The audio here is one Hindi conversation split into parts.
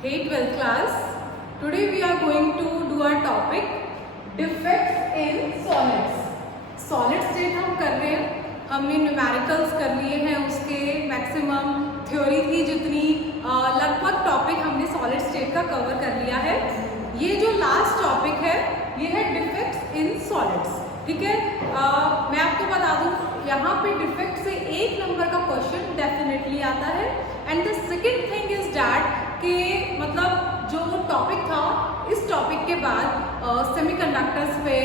Hey 12th class, today we are going to do our topic defects in solids. Solid state हम कर रहे हैं, हमने न्यूमेरिकल्स कर लिए हैं, उसके मैक्सिमम थ्योरी थी जितनी लगभग टॉपिक हमने सॉलिड स्टेट का कवर कर लिया है। ये जो लास्ट टॉपिक है ये है डिफेक्ट्स इन सॉलिड्स। ठीक है, मैं आपको बता दूं यहाँ पे डिफेक्ट से 1 नंबर का क्वेश्चन डेफिनेटली आता है। And the second thing is that कि मतलब जो टॉपिक था इस टॉपिक के बाद सेमीकंडक्टर्स पे,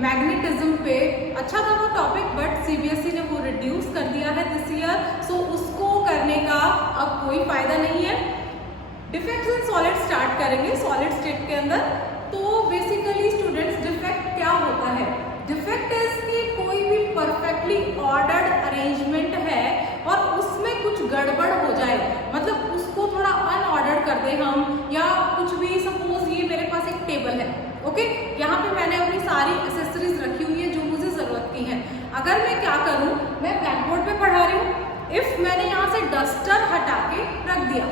मैग्नेटिज्म पे अच्छा था वो टॉपिक, बट सीबीएसई ने वो रिड्यूस कर दिया है दिस ईयर, सो उसको करने का अब कोई फायदा नहीं है। डिफेक्ट्स इन सॉलिड स्टार्ट करेंगे सॉलिड स्टेट के अंदर। तो बेसिकली स्टूडेंट्स डिफेक्ट क्या होता है? डिफेक्ट इज कि कोई भी परफेक्टली ऑर्डर्ड अरेंजमेंट है और उसमें कुछ गड़बड़ हो जाए, मतलब उसको थोड़ा अनऑर्डर्ड कर दे हम, या कुछ भी। सपोज ये मेरे पास एक टेबल है, ओके, यहाँ पे मैंने अपनी सारी एसेसरीज रखी हुई है जो मुझे जरूरत की है। अगर मैं क्या करूँ, मैं ब्लैक बोर्ड पे पढ़ा रही हूँ, इफ मैंने यहाँ से डस्टर हटा के रख दिया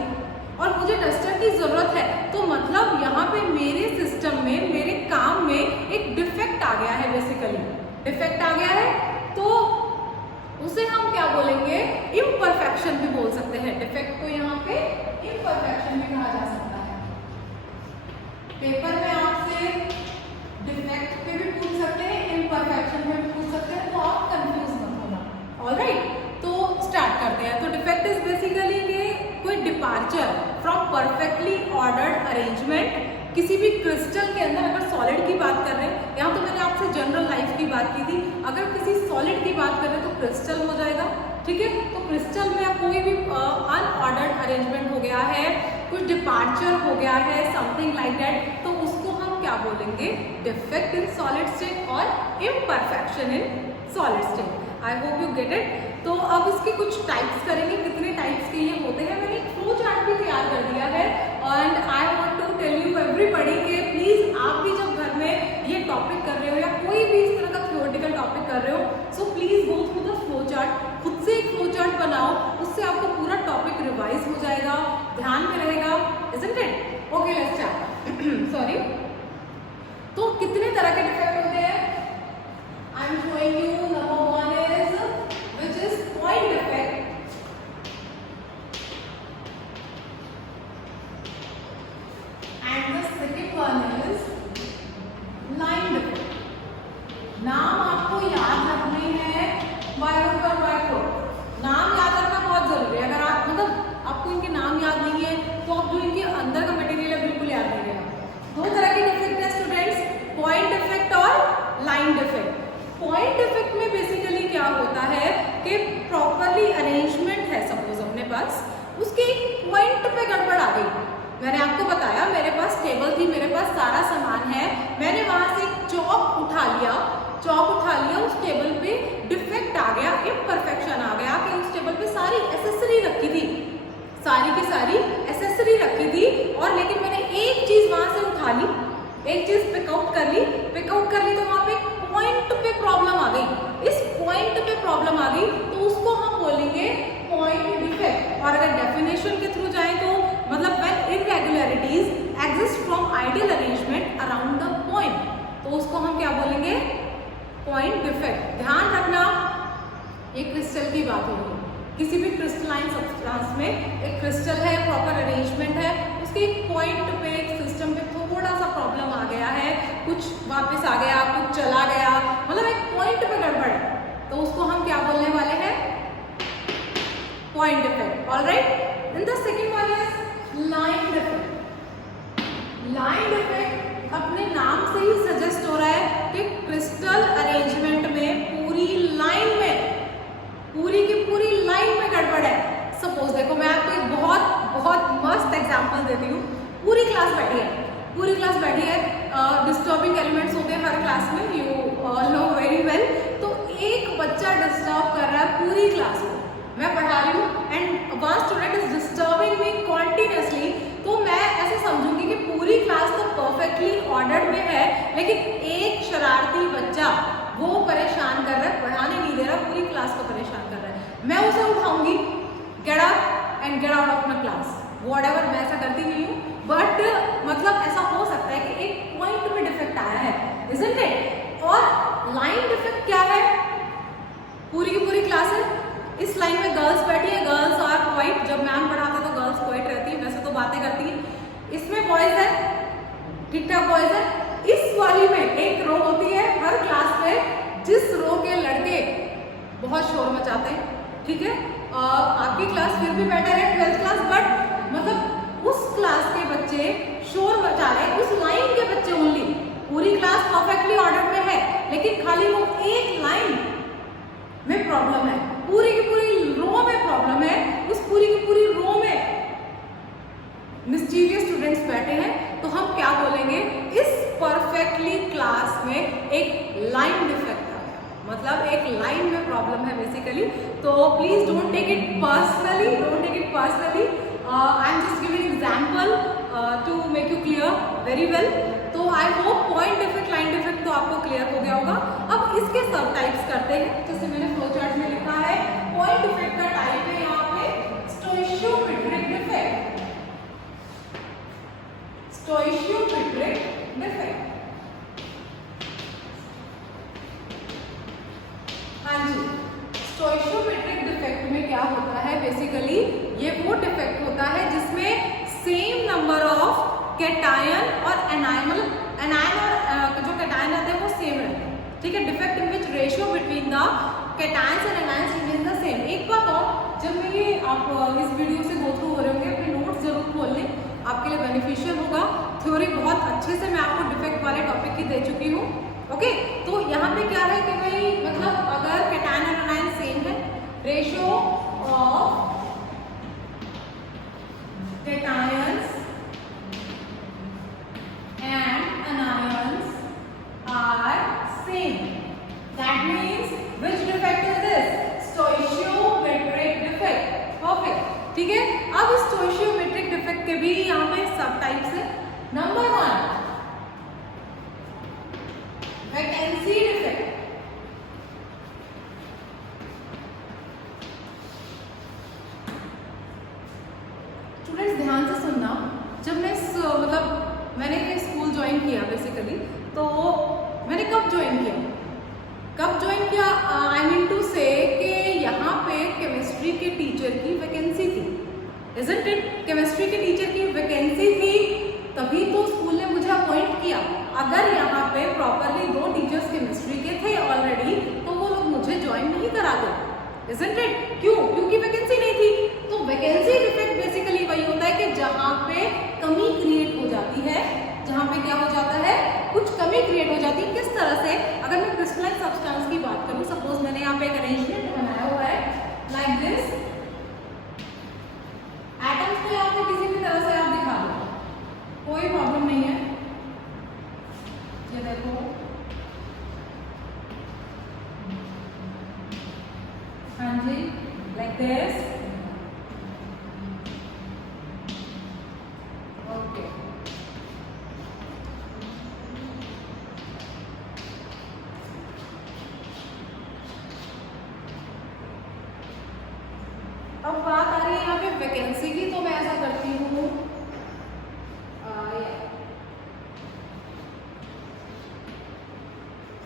और मुझे डस्टर की जरूरत है, तो मतलब यहाँ पे मेरे सिस्टम में, मेरे काम में एक डिफेक्ट आ गया है। बेसिकली डिफेक्ट आ गया है तो उसे हम क्या बोलेंगे? इम्परफेक्शन भी बोल सकते हैं। डिफेक्ट को यहाँ पे इम्परफेक्शन भी कहा जा सकता है। पेपर में आपसे डिफेक्ट पे भी पूछ सकते हैं, इम्परफेक्शन पे भी पूछ सकते हैं, तो आप कंफ्यूज मत होना। ऑलराइट, तो स्टार्ट करते हैं। तो डिफेक्ट इज बेसिकली कोई departure from perfectly ordered arrangement. किसी भी क्रिस्टल के अंदर, अगर सॉलिड की बात कर रहे हैं, यहाँ तो मैंने आपसे जनरल लाइफ की बात की थी, अगर किसी सॉलिड की बात कर रहे हैं तो क्रिस्टल हो जाएगा। ठीक है, तो क्रिस्टल में कोई भी अनऑर्डर्ड अरेंजमेंट हो गया है, कुछ डिपार्चर हो गया है, समथिंग लाइक दैट, तो उसको हम क्या बोलेंगे? डिफेक्ट इन सॉलिड स्टेट और imperfection in solid state. I hope you get it. तो अब इसके कुछ टाइप्स करेंगे, कितने टाइप्स के ये होते हैं। मैंने एक फ्लो चार्ट भी तैयार कर दिया है and I want to tell you everybody के प्लीज आप भी जब घर में ये टॉपिक कर रहे हो या कोई भी इस तरह का थ्योरेटिकल टॉपिक कर रहे हो, so please go through the flow chart. खुद से एक फ्लो चार्ट बनाओ, उससे आपको पूरा टॉपिक रिवाइज हो जाएगा, ध्यान में रहेगा। Isn't it? Okay, let's start. Sorry, तो कितने तरह के डिफेक्ट होते हैं? I am showing you. Number 1 is which is point defect, and the second one is line defect. नाम आपको याद रखने हैं, बायोट और बायोट। नाम याद रखना बहुत जरूरी है। अगर आप मतलब आपको इनके नाम याद नहीं है तो आप जो इनके अंदर का मटेरियल है बिल्कुल याद नहीं रहेगा। 2 तरह के डिफेक्ट है स्टूडेंट्स, पॉइंट डिफेक्ट और लाइन डिफेक्ट। पॉइंट डिफेक्ट में बेसिकली क्या होता है कि प्रॉपरली अरेंजमेंट है, सपोज अपने पास, उसके एक पॉइंट पे गड़बड़ आ गई। मैंने आपको बताया मेरे पास टेबल थी, मेरे पास सारा सामान है, मैंने वहां से एक चौक उठा लिया, उस टेबल पे डिफेक्ट आ गया, इम्परफेक्शन आ गया कि उस टेबल पे सारी एसेसरी रखी थी, सारी की सारी एसेसरी रखी थी, और लेकिन मैंने एक चीज वहां से उठा ली, एक चीज पिकआउट कर ली तो वहां पे पॉइंट पे प्रॉब्लम आ गई। इस पॉइंट पे प्रॉब्लम आ गई तो उसको हम बोलेंगे पॉइंट डिफेक्ट। और अगर डेफिनेशन के थ्रू जाएं तो मतलब when इररेगुलरिटीज exist from ideal arrangement around the point, तो उसको हम क्या बोलेंगे? Point defect. ध्यान रखना, ये क्रिस्टल की बात होगी। किसी भी क्रिस्टलाइन सब्सटेंस में एक क्रिस्टल है, प्रॉपर अरेंजमेंट है, उसके एक पॉइंट पे, एक सिस्टम पे थोड़ा सा प्रॉब्लम आ गया है, कुछ वापस आ गया, कुछ चला गया, मतलब एक पॉइंट पे गड़बड़ है, तो उसको हम क्या बोलने वाले हैं? Point defect. Alright, and the second one is line defect. Line defect अपने नाम से ही सजेस्ट हो रहा है कि क्रिस्टल अरेंजमेंट में पूरी लाइन में, पूरी की पूरी लाइन में गड़बड़ है। सपोज देखो, मैं आपको एक बहुत बहुत मस्त एग्जांपल देती हूँ। पूरी क्लास बैठी है, डिस्टर्बिंग एलिमेंट्स होते हैं हर क्लास में, यू नो वेरी वेल। तो एक बच्चा डिस्टर्ब कर रहा है पूरी क्लास को, मैं पढ़ा रही हूँ and one student is disturbing me continuously, तो मैं ऐसे समझूंगी कि पूरी क्लास तो परफेक्टली ऑर्डर्ड में है, लेकिन एक शरारती बच्चा वो परेशान कर रहा है, पढ़ाने नहीं दे रहा, पूरी क्लास को परेशान कर रहा है। मैं उसे उठाऊंगी, get up and get out of my class. Whatever, मैं ऐसा करती नहीं हूँ, बट मतलब ऐसा हो सकता है कि एक पॉइंट में डिफेक्ट आया है, इजंट इट? और लाइन डिफेक्ट क्या है? पूरी की पूरी क्लास है, इस लाइन में गर्ल्स बैठी है, गर्ल्स आर क्वाइट, जब मैम पढ़ाते तो गर्ल्स क्वाइट रहती है, वैसे तो बातें करती है, इसमें बॉयज है, ठीक ठाक बॉयज है, इस वाली में एक रो होती है हर क्लास में जिस रो के लड़के बहुत शोर मचाते हैं, ठीक है? आपकी क्लास फिर भी बेटर है 12th क्लास, बट मतलब उस क्लास के बच्चे शोर मचा रहे हैं, उस लाइन के बच्चे ओनली, पूरी क्लास परफेक्टली ऑर्डर में है, लेकिन खाली वो एक लाइन में प्रॉब्लम है, पूरी की पूरी रो में प्रॉब्लम है, उस पूरी की पूरी रो में मिस्टीरियस स्टूडेंट्स बैठे हैं, तो हम क्या बोलेंगे? इस परफेक्टली क्लास में एक लाइन डिफेक्ट है, मतलब एक लाइन में प्रॉब्लम है बेसिकली। तो please don't take it personally, don't take it personally, I am just giving example to make you clear very well. तो I hope point defect, line defect तो आपको क्लियर हो गया होगा। अब इसके सब टाइप्स करते हैं, जैसे मैंने फ्लो चार्ट में लिखा है, पॉइंट डिफेक्ट का टाइप है यहाँ पे स्टोइशियोमेट्रिक डिफेक्ट, स्टोइशियोमेट्रिक डिफेक्ट। हाँ जी, स्टोइशियोमेट्रिक डिफेक्ट में क्या होता है? बेसिकली ये वो डिफेक्ट होता है जिसमें सेम नंबर ऑफ कैटायन और एनायन, मतलब एनायन और जो कैटायन रहते हैं वो सेम रहते हैं, ठीक है? Defect in which ratio between the cations and anions remain the same. एक बात और, जब मेरी आप इस वीडियो से गो थ्रू हो रहे होंगे, अपने नोट्स जरूर खोल लें, आपके लिए बेनिफिशियल होगा। थ्योरी बहुत अच्छे से मैं आपको डिफेक्ट वाले टॉपिक की दे चुकी हूँ, ओके? तो यहाँ पे क्या है कि भाई मतलब अगर कैटायन और एनायन सेम है, ratio of cations and anions are same. That means which defect is this? Stoichiometric defect. Perfect. ठीक है? अब इस stoichiometric defect के भी यहाँ पे सब टाइप्स है। Number 1, vacancy defect. स्टूडेंट्स ध्यान से सुनना, जब मैं मतलब मैंने स्कूल ज्वाइन किया बेसिकली, तो मैंने कब ज्वाइन किया? आई मीन टू से कि यहाँ पे केमिस्ट्री के टीचर की वैकेंसी थी, इजंट इट? केमिस्ट्री के टीचर की वैकेंसी थी, तभी तो स्कूल ने मुझे अपॉइंट किया। अगर यहाँ पे प्रॉपरली 2 टीचर्स केमिस्ट्री के थे ऑलरेडी, तो वो लोग मुझे ज्वाइन नहीं कराते, इजंट इट? क्यों? क्योंकि वैकेंसी नहीं थी। तो वैकेंसी डिफेक्ट बेसिकली वही होता है कि जहाँ पे कमी क्रिएट हो जाती है, जहाँ पे क्या हो जाता है, कुछ कमी क्रिएट हो जाती है। किस तरह से? अगर मैं क्रिस्टलाइन सब्सटेंस की बात करूँ, सपोज मैंने यहाँ पे एक अरेंजमेंट बनाया हुआ है लाइक दिस, एटम्स को यहाँ पे किसी भी तरह से आप दिखा दो, कोई प्रॉब्लम नहीं है। ये देखो, हाँ जी, लाइक दिस, ओके। अब बात आ रही है यहाँ पे वैकेंसी की, तो मैं ऐसा करती हूँ,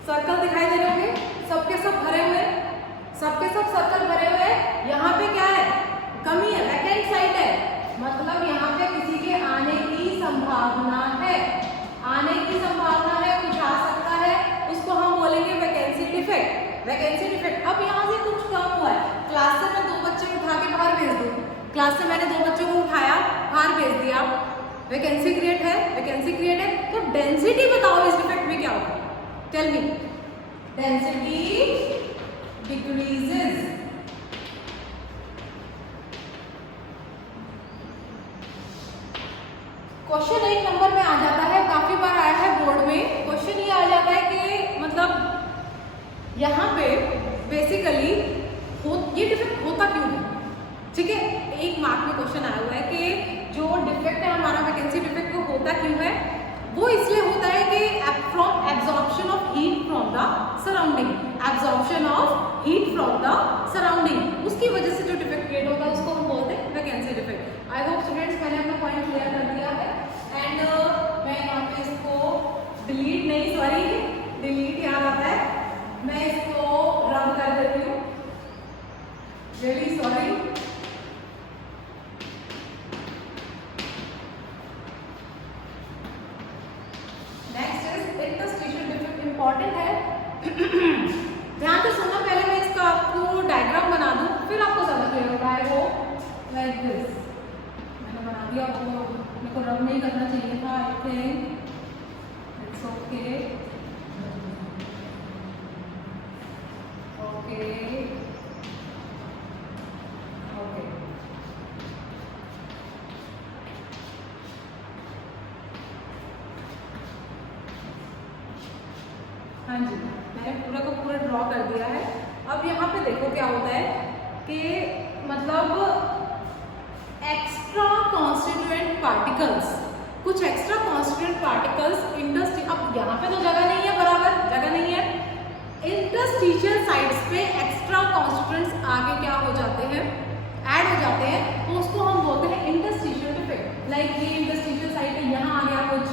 सर्कल दिखाई दे रहे होंगे, सबके सब भरे हुए, सबके सब सर्कल भरे हुए। यहाँ पे क्या है? कमी है, वैकेंट साइट है, मतलब यहाँ पे किसी के आने की संभावना है, आने की संभावना है, कुछ आ सकता है, उसको हम बोलेंगे वैकेंसी डिफेक्ट, वैकेंसी डिफेक्ट। अब यहाँ से कुछ कम हुआ है, क्लास से मैं 2 बच्चे उठा के बाहर भेज दूँ, क्लास से मैंने 2 बच्चों को उठाया, बाहर भेज दिया, वैकेंसी क्रिएट है, वैकेंसी क्रिएट है। तो डेंसिटी बताओ इस डिफेक्ट में क्या होगा? Tell me. Density decreases, question 1 number में आ जाता है, काफी बार आया है बोर्ड में, क्वेश्चन ये आ जाता है कि मतलब यहाँ पे बेसिकली ये डिफेक्ट होता क्यों है, ठीक है? 1 मार्क में क्वेश्चन आया हुआ है कि जो डिफेक्ट है हमारा वैकेंसी डिफेक्ट, वो होता क्यों है? वो इसलिए होता है कि from absorption of heat from the surrounding, absorption of heat from the surrounding, उसकी वजह से जो डिफेक्ट क्रिएट होता है उसको हम बोलते हैं vacancy defect. I hope students important है। ध्यान से सुनना, पहले मैं इसका आपको डायग्राम बना दूं, फिर आपको ज़्यादा क्लियर होगा। है वो लाइक दिस, मैंने बना दिया। वो मेरे को रब नहीं करना चाहिए था, I think it's okay. Okay okay, हाँ जी, मैंने पूरा का पूरा ड्रॉ कर दिया है। अब यहाँ पे देखो क्या होता है कि मतलब एक्स्ट्रा कॉन्स्टिट्यूएंट पार्टिकल्स, कुछ एक्स्ट्रा कॉन्स्टिट्यूएंट पार्टिकल्स इंडस्ट्री, अब यहाँ पे तो जगह नहीं है, बराबर जगह नहीं है। इंटरस्टिशियल साइड्स पे एक्स्ट्रा कॉन्स्टिट्यूएंट्स आगे क्या हो जाते हैं, ऐड हो जाते हैं, तो उसको हम बोलते हैं इंटरस्टिशियल डिफेक्ट। लाइक ये इंटरस्टिशियल साइड है, यहाँ आ गया कुछ,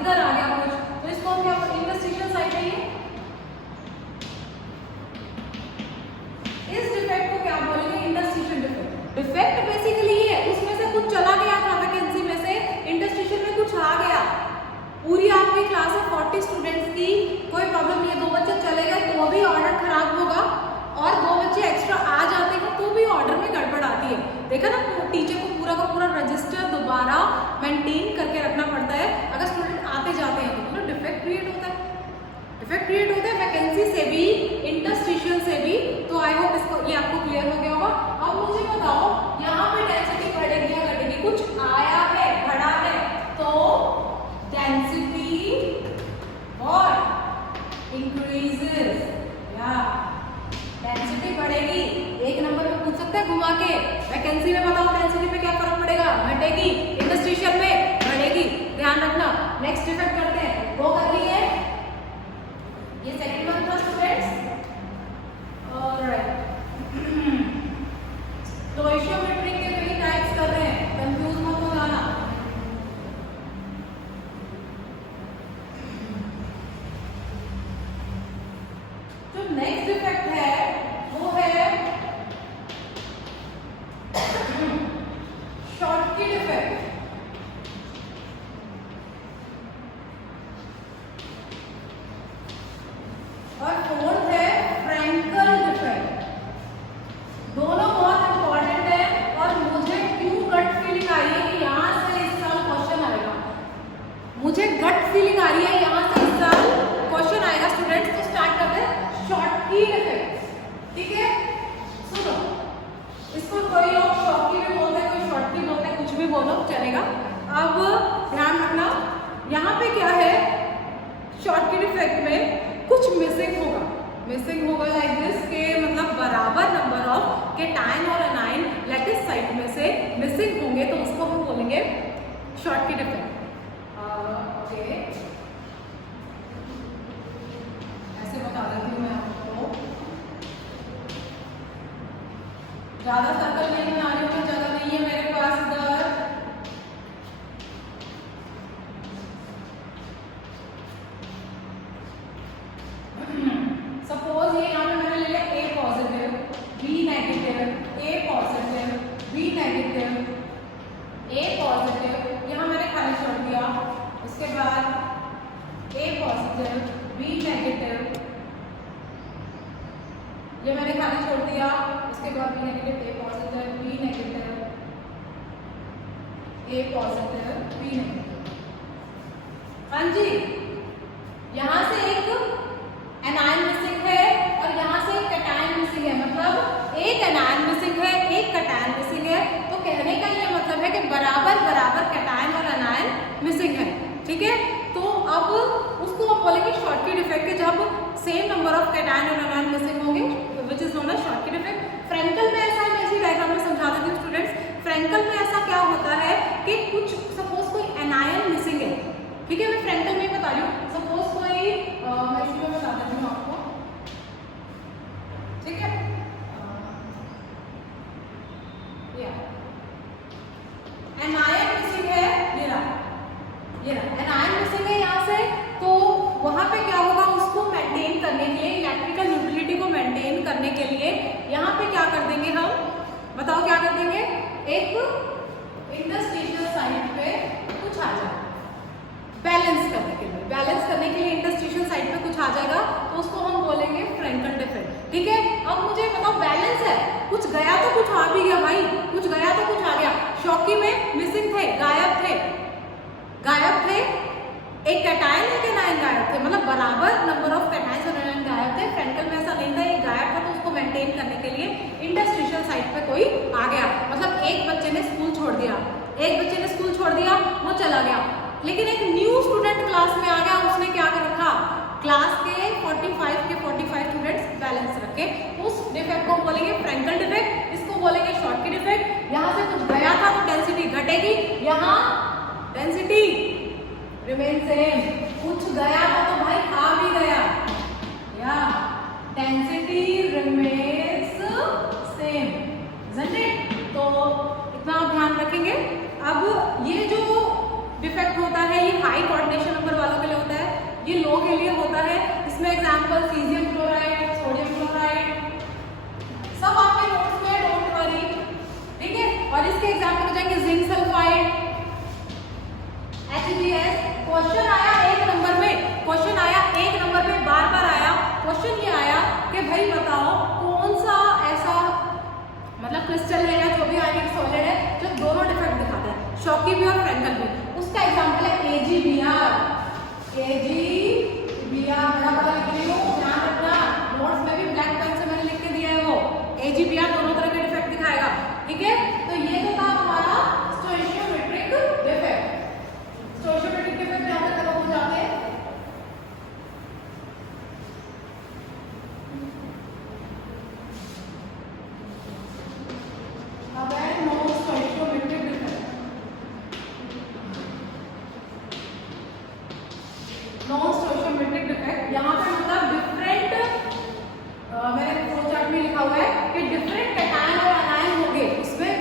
इधर आ गया कुछ, तो इसको हम क्या, इंटरस्टिशियल साइड है ये। इस डिफेक्ट को क्या बोलेंगे, इंटरस्टिशियल डिफेक्ट। डिफेक्ट बेसिकली ये है, उसमें से कुछ चला गया था वैकेंसी में से, इंटरस्टिशियल में कुछ आ गया। पूरी आपकी क्लास है 40 स्टूडेंट्स की, कोई प्रॉब्लम नहीं है, 2 बच्चे चले गए तो भी ऑर्डर खराब होगा, और 2 बच्चे एक्स्ट्रा आ जाते हैं तो भी ऑर्डर में गड़बड़ आती है। देखा ना, टीचर को पूरा का पूरा रजिस्टर दोबारा मेंटेन करके रखना पड़ता है। अगर स्टूडेंट आते जाते हैं तो डिफेक्ट क्रिएट होता है, डिफेक्ट क्रिएट होता है वैकेंसी से भी, इंटरस्टिशियल से भी। तो आई होप इसको ये आपको क्लियर हो गया होगा। अब मुझे बताओ, यहाँ पे डेंसिटी बढ़ेगी या घटेगी, कुछ आया है, बढ़ा है, तो डेंसिटी व्हाट इंक्रीजेस, या डेंसिटी बढ़ेगी। एक नंबर में पूछ सकते हैं घुमा के, वैकेंसी में बताओ डेंसिटी पे क्या फर्क पड़ेगा, घटेगी, इंडस्ट्रियल में बढ़ेगी, ध्यान रखना। नेक्स्ट डिफेक्ट करते हैं, वो कर लिए, ये सेकंड वन था स्टूडेंट्स। ऑलराइट, स्टोइशियोमेट्री के कई टाइप्स कर रहे हैं, कंफ्यूज मत हो जाना। जो नेक्स्ट डिफेक्ट है वो है शॉर्टकी डिफेक्ट। और फोर्थ है फ्रैंकल डिफेक्ट। दोनों बहुत इंपॉर्टेंट है, और मुझे क्यों गट फीलिंग आ रही है कि यहाँ से इस साल क्वेश्चन आएगा, मुझे गट फीलिंग आ रही है यहाँ से इस साल क्वेश्चन आएगा स्टूडेंट्स। तो स्टार्ट करते हैं शॉर्टकी डिफेक्ट, ठीक है। सुनो, इसको कोई लोग शॉर्टकी भी बोलते हैं, कोई शॉर्टकी बोलते हैं, कुछ भी बोलो चलेगा। अब ध्यान रखना, यहाँ पे क्या है, शॉर्टकी डिफेक्ट में कुछ मिसिंग होगा, मिसिंग होगा लाइक दिस, के मतलब बराबर नंबर ऑफ केटायन और एनायन लैटिस साइट में से मिसिंग होंगे, तो उसको हम बोलेंगे शॉर्टकी डिफेक्ट। ओके, ऐसे बता देती हूँ मैं आपको, ज्यादा सर्कल नहीं बना रही हूँ, जगह नहीं है मेरे पास इधर। सपोज ये यहाँ पे मैंने ले लिया A positive, B negative, A positive, B negative, A positive, यहाँ मैंने खाली छोड़ दिया। उसके बाद A पॉजिटिव, B नेगेटिव, ये मैंने खाली छोड़ दिया। उसके बाद B negative, A positive, B negative, A positive, B negative. हाँ जी, यहाँ से एक एनायन मिसिंग है और यहाँ से एक कैटायन मिसिंग है, मतलब एक एनायन मिसिंग है, एक कैटायन मिसिंग है। तो कहने का ये मतलब है कि बराबर बराबर कैटायन और एनायन मिसिंग है, ठीक है। तो अब उसको हम बोलेंगे शॉर्टकी डिफेक्ट के, जब सेम नंबर ऑफ कैटायन और एनायन मिसिंग होंगे, which is known as Schottky defect. Frenkel में ऐसा, मैं इसी डायग्राम में समझा देती हूँ स्टूडेंट्स। फ्रैंकल में ऐसा क्या होता है कि कुछ सपोज कोई एनायन मिसिंग है, ठीक है, मैं फ्रैंकल में बता रही हूँ। सपोज कोई मैं इसी में बता देती हूँ आपको, ठीक है। एनायन मिसिंग है, ये रहा एनायन मिसिंग है यहाँ से। तो वहाँ पे क्या होगा, उसको मेंटेन करने के लिए, इलेक्ट्रिकल यूटिलिटी को मेंटेन करने के लिए यहाँ पे क्या कर देंगे हम, बताओ क्या कर देंगे, एक इंटरस्टिशियल साइड पे कुछ आ जाए बैलेंस करने के लिए, इंटरस्टिशियल साइड पे कुछ आ शौकी में मिसिंग थे, गायब थे, एक कैटायन एक एनायन गायब थे, मतलब बराबर नंबर ऑफ कैटायंस और एनायन गायब थे। फ्रैंकल में ऐसा नहीं था, एक गायब था तो उसको मेंटेन करने के लिए इंटरस्टिशियल साइट पे कोई आ गया, मतलब एक बच्चे ने स्कूल छोड़ दिया, वो चला गया, लेकिन एक न्यू स्टूडेंट क्लास में आ गया, उसने क्या कर रखा, क्लास के 45 स्टूडेंट्स बैलेंस रखे, उस डिफेक्ट को बोलेंगे फ्रैंकल डिफेक्ट, इसको बोलेंगे शॉर्की डिफेक्ट। यहाँ से कुछ गया था तो डेंसिटी घटेगी, यहाँ डेंसिटी रिमेन सेम, कुछ गया था तो भाई आ भी गया, या density remains same, isn't it? तो इतना आप ध्यान रखेंगे। अब ये जो डिफेक्ट होता है ये हाई कोऑर्डिनेशन नंबर वालों के लिए होता है, ये लो के लिए होता है। इसमें example caesium chloride, sodium chloride, सब आपके नोट्स में, डोंट वरी, ठीक है। और इसके एग्जांपल हो जाएंगे जिंक सल्फाइड, HBS। क्वेश्चन आया एक नंबर में, बार आया क्वेश्चन, ये आया कि भाई बताओ कौन सा ऐसा मतलब क्रिस्टल है या जो भी आयनिक सॉलिड है जो दोनों डिफेक्ट दिखाता है, शॉकी भी और फ्रैंकल भी। उसका एग्जांपल है AgBr, बड़ा बड़ा लिख रही हूँ, ध्यान रखना, नोट्स में भी ब्लैक पेन से मैंने लिख के दिया है वो। AgBr दोनों तरह के डिफेक्ट दिखाएगा, ठीक है। तो ये तो था हमारा स्टोइचियोमेट्रिक डिफेक्ट। स्टोइचियोमेट्रिक डिफेक्ट जहाँ तक हो जाते हैं, अब है नॉन स्टोइचियोमेट्रिक डिफेक्ट। नॉन स्टोइचियोमेट्रिक डिफेक्ट यहाँ पे मतलब डिफरेंट, मैंने फ्लो चार्ट में लिखा हुआ है कि डिफरेंट कैटायन और एनायन होंगे, उसमें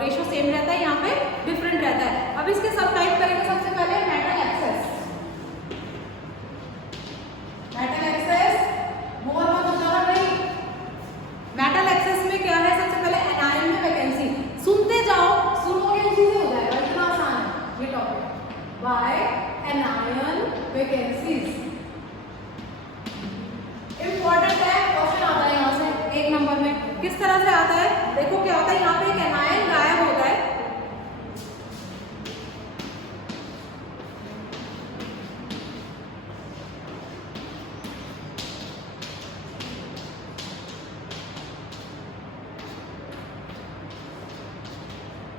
रेशियो सेम रहता है, यहाँ पे डिफरेंट रहता है। अब इसके सब टाइप करेंगे। सबसे पहले मेटल एक्सेस, बोल मत हो जाना भाई। मेटल एक्सेस में क्या है, सबसे पहले एनायन में वैकेंसी, सुनते जाओ, सुनोगे उसी से हो जाएगा, इतना आसान है ये topic. By anion vacancies important है, क्वेश्चन आता है यहाँ से एक नंबर में। किस तरह से आता है, देखो क्या होता है, यहाँ पे एक एनायन गायब होता है,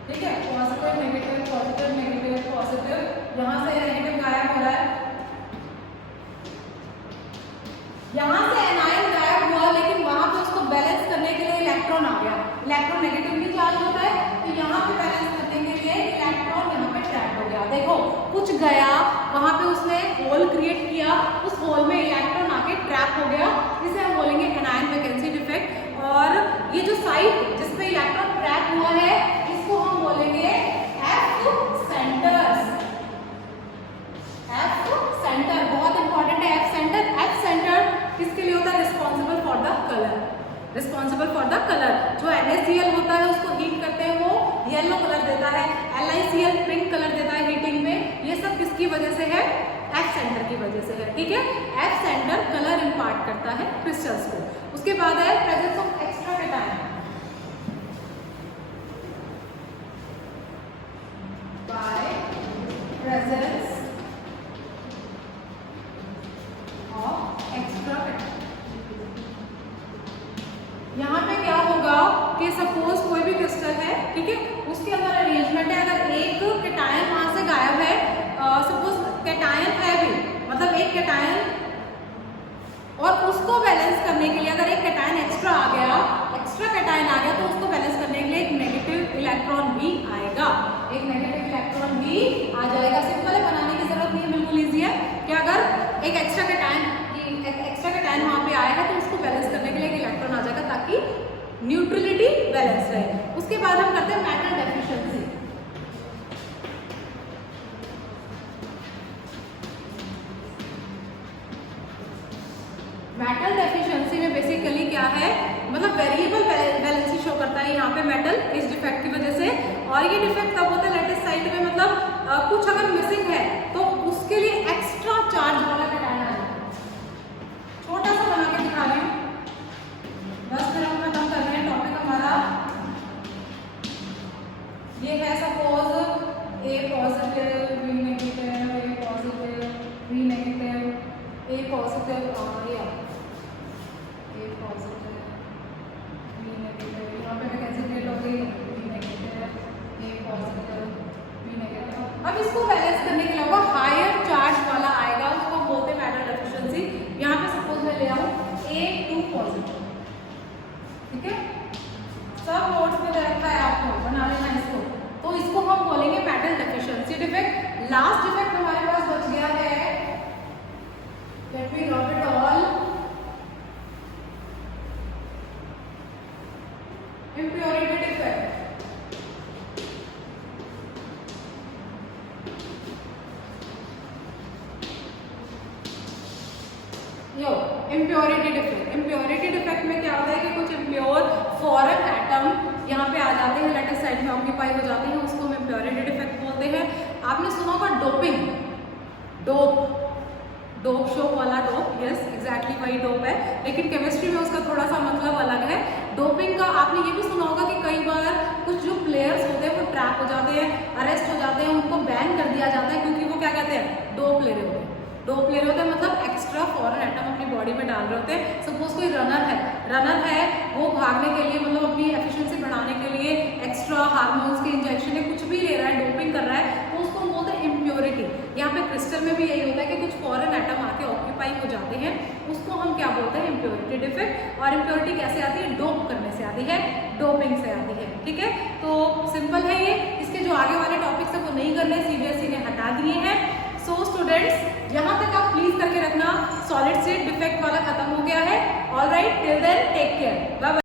ठीक है, positive negative, positive negative positive, यहाँ से नेगेटिव गायब हो रहा है, यहाँ से एनायन गायब हुआ, लेकिन वहां पे उसको बैलेंस करने के लिए इलेक्ट्रॉन आ गया, इलेक्ट्रॉन नेगेटिवली चार्ज होता है, तो यहाँ पे बैलेंस करने के लिए इलेक्ट्रॉन यहाँ पे ट्रैप हो गया। देखो कुछ गया, वहां पे उसने होल क्रिएट किया, उस होल में इलेक्ट्रॉन आके ट्रैप हो गया, इसे हम बोलेंगे एनायन वैकेंसी डिफेक्ट। और ये जो साइट जिसपे इलेक्ट्रॉन ट्रैप हुआ है इसको हम बोलेंगे एफ सेंटर्स। एफ सेंटर बहुत इंपॉर्टेंट है, एफ सेंटर। एफ सेंटर किसके लिए होता है, responsible for the colour, responsible for the colour. जो NaCl होता है उसको हीट करते हैं वो येलो कलर देता है, LiCl पिंक कलर देता है हीटिंग में, ये सब किसकी वजह से है, एफ सेंटर की वजह से है, ठीक है। एफ सेंटर कलर इंपार्ट करता है क्रिस्टल्स को। उसके बाद है presence of extra cation, by presence of extra cation. यहाँ पे क्या होगा कि सपोज कोई भी क्रिस्टल है, ठीक है, उसके अंदर अरेंजमेंट है, अगर एक कैटायन वहां से गायब है, सपोज कैटायन है भी, मतलब एक कैटायन, और उसको बैलेंस करने के लिए अगर एक कैटायन एक्स्ट्रा आ गया, एक्स्ट्रा कैटायन आ गया, तो उसको बैलेंस करने के लिए एक नेगेटिव इलेक्ट्रॉन भी आएगा, एक नेगेटिव इलेक्ट्रॉन भी आ जाएगा। सिंपल है, बनाने की जरूरत नहीं है, बिल्कुल ईजी है कि अगर एक एक्स्ट्रा कैटायन वहां पे आया है तो उसको बैलेंस करने के लिए एक इलेक्ट्रॉन आ जाएगा ताकि न्यूट्रलिटी बैलेंस रहे। उसके बाद हम करते हैं मेटल डेफिशिएंसी। मेटल डेफिशिएंसी में बेसिकली क्या है, मतलब वेरिएबल बैलेंसी शो करता है यहाँ पे मेटल इस डिफेक्ट की वजह से। और ये डिफेक्ट कब होता है, लेटेस्ट साइट में, मतलब कुछ अगर मिसिंग है तो उसके लिए एक्स्ट्रा चार्ज वाला कैटायन है। छोटा सा बना के दिखा रही हूँ, बस फिर हम खत्म कर रहे हैं टॉपिक हमारा। ये है suppose A positive, B negative, A positive, B negative, A positive, A positive, B negative, यहाँ पे मैं कैसे ले लूँगी B negative, A positive, B negative. अब इसको बैलेंस करने के लिए होगा हायर चार्ज वाला आएगा, उसको हम बोलते हैं मेटल डेफिशिएंसी। यहाँ पे सपोज मैं ले आऊँ A2 पॉजिटिव, ठीक है, सब नोट्स में दे रखा है, आपको बना लेना इसको। तो इसको हम बोलेंगे metal deficiency defect. Last defect हमारे पास बच गया है, let me wrote it all, impurity defect. Yo impurity defect. Impurity defect में क्या होता है कि कुछ इम्प्योर फॉरेन एटम यहाँ पे आ जाते हैं, लेटेस्ट साइड में ऑक्यूपाई हो जाते हैं, उसको हम इम्प्योरिटी डिफेक्ट बोलते हैं। आपने सुना होगा डोपिंग, डोप शोप वाला डोप, यस एग्जैक्टली वही डोप है, लेकिन केमिस्ट्री में उसका थोड़ा सा मतलब अलग है। डोपिंग का आपने ये भी सुना होगा कि कई बार कुछ जो प्लेयर्स होते हैं वो ट्रैप हो जाते हैं, अरेस्ट हो जाते हैं, उनको बैन कर दिया जाता है क्योंकि वो क्या कहते हैं, डोप ले रहे होते हैं। डोप ले रहे होते हैं मतलब एक्स्ट्रा फॉरेन एटम अपनी बॉडी में डाल रहे होते हैं। सपोज कोई रनर है वो भागने के लिए मतलब अपनी एफिशिएंसी बढ़ाने के लिए एक्स्ट्रा हार्मोन्स के इंजेक्शन है, कुछ भी ले रहा है, डोपिंग कर रहा है, तो उसको हम बोलते हैं इम्प्योरिटी। यहाँ पे क्रिस्टल में भी यही होता है कि कुछ फॉरेन एटम आके ऑक्यूपाई हो जाते हैं, उसको हम क्या बोलते हैं, इम्प्योरिटी डिफेक्ट। और इम्प्योरिटी कैसे आती है, डोप करने से आती है, डोपिंग से आती है, ठीक है। तो सिंपल है ये, इसके जो आगे वाले टॉपिक्स है वो नहीं करने, सीबीएसई ने हटा दिए हैं। सो स्टूडेंट्स यहाँ तक आप प्लीज करके रखना, सॉलिड स्टेट डिफेक्ट वाला खत्म हो गया है। Alright, till then take care, bye bye.